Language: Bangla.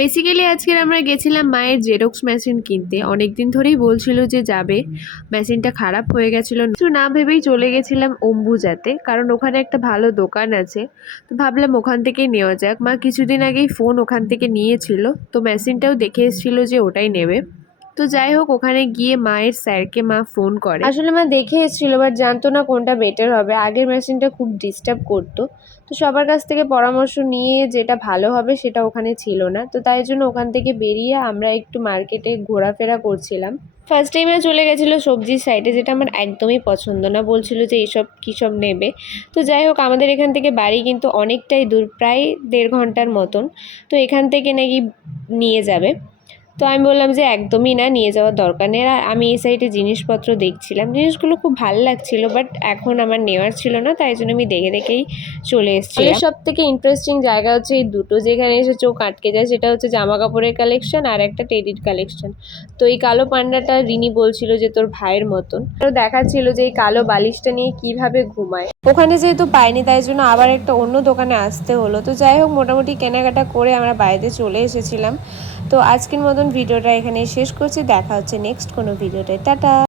বেসিক্যালি আজকের আমরা গেছিলাম মায়ের জেরক্স মেশিন কিনতে। অনেকদিন ধরেই বলছিল যে যাবে, মেশিনটা খারাপ হয়ে গেছিলো, কিছু না ভেবেই চলে গেছিলাম অম্বুজাতে, কারণ ওখানে একটা ভালো দোকান আছে। তো ভাবলাম ওখান থেকেই নেওয়া যাক। মা কিছুদিন আগেই ফোন ওখান থেকে নিয়েছিল, তো মেশিনটাও দেখে এসেছিল যে ওটাই নেবে। তো যাই হোক, ওখানে গিয়ে মায়ের স্যারকে মা ফোন করে। আসলে মা দেখে এসেছিল, বাট জানতো না কোনটা বেটার হবে। আগের মেশিনটা খুব ডিস্টার্ব করতো, তো সবার কাছ থেকে পরামর্শ নিয়ে যেটা ভালো হবে সেটা ওখানে ছিল না। তো তাই জন্য ওখান থেকে বেরিয়ে আমরা একটু মার্কেটে ঘোরাফেরা করছিলাম। ফার্স্ট টাইমে চলে গেছিলো সবজির সাইডে, যেটা আমার একদমই পছন্দ না। বলছিল যে এইসব কী সব নেবে। তো যাই হোক, আমাদের এখান থেকে বাড়ি কিন্তু অনেকটাই দূর, প্রায় 1.5 ঘন্টার মতন। তো এখান থেকে নাকি নিয়ে যাবে। তো আমি বললাম যে একদমই না, নিয়ে যাওয়ার দরকার নেই। আর আমি এই সাইডে জিনিসপত্র দেখছিলাম, জিনিসগুলো খুব ভালো লাগছিল, বাট এখন আমার নেওয়ার ছিল না, তাই জন্য আমি দেখে দেখেই চলে এসেছিলাম। সব থেকে ইন্টারেস্টিং জায়গা হচ্ছে এই দুটো, যেখানে এসে চোখ আটকে যায়। সেটা হচ্ছে জামা কাপড়ের কালেকশন আর একটা টেডির কালেকশন। তো এই কালো পান্ডাটা রিনি বলছিল যে তোর ভাইয়ের মতন। তো দেখাচ্ছিল যে এই কালো বালিশটা নিয়ে কিভাবে ঘুমায়। ওখানে যেহেতু পাইনি, তাই জন্য আবার একটা অন্য দোকানে আসতে হলো। তো যাই হোক, মোটামুটি কেনাকাটা করে আমরা বাইরে চলে এসেছিলাম। তো আজকের মতন ভিডিওটা এখানেই শেষ করছি। দেখা হচ্ছে নেক্সট কোনো ভিডিওতে। টাটা।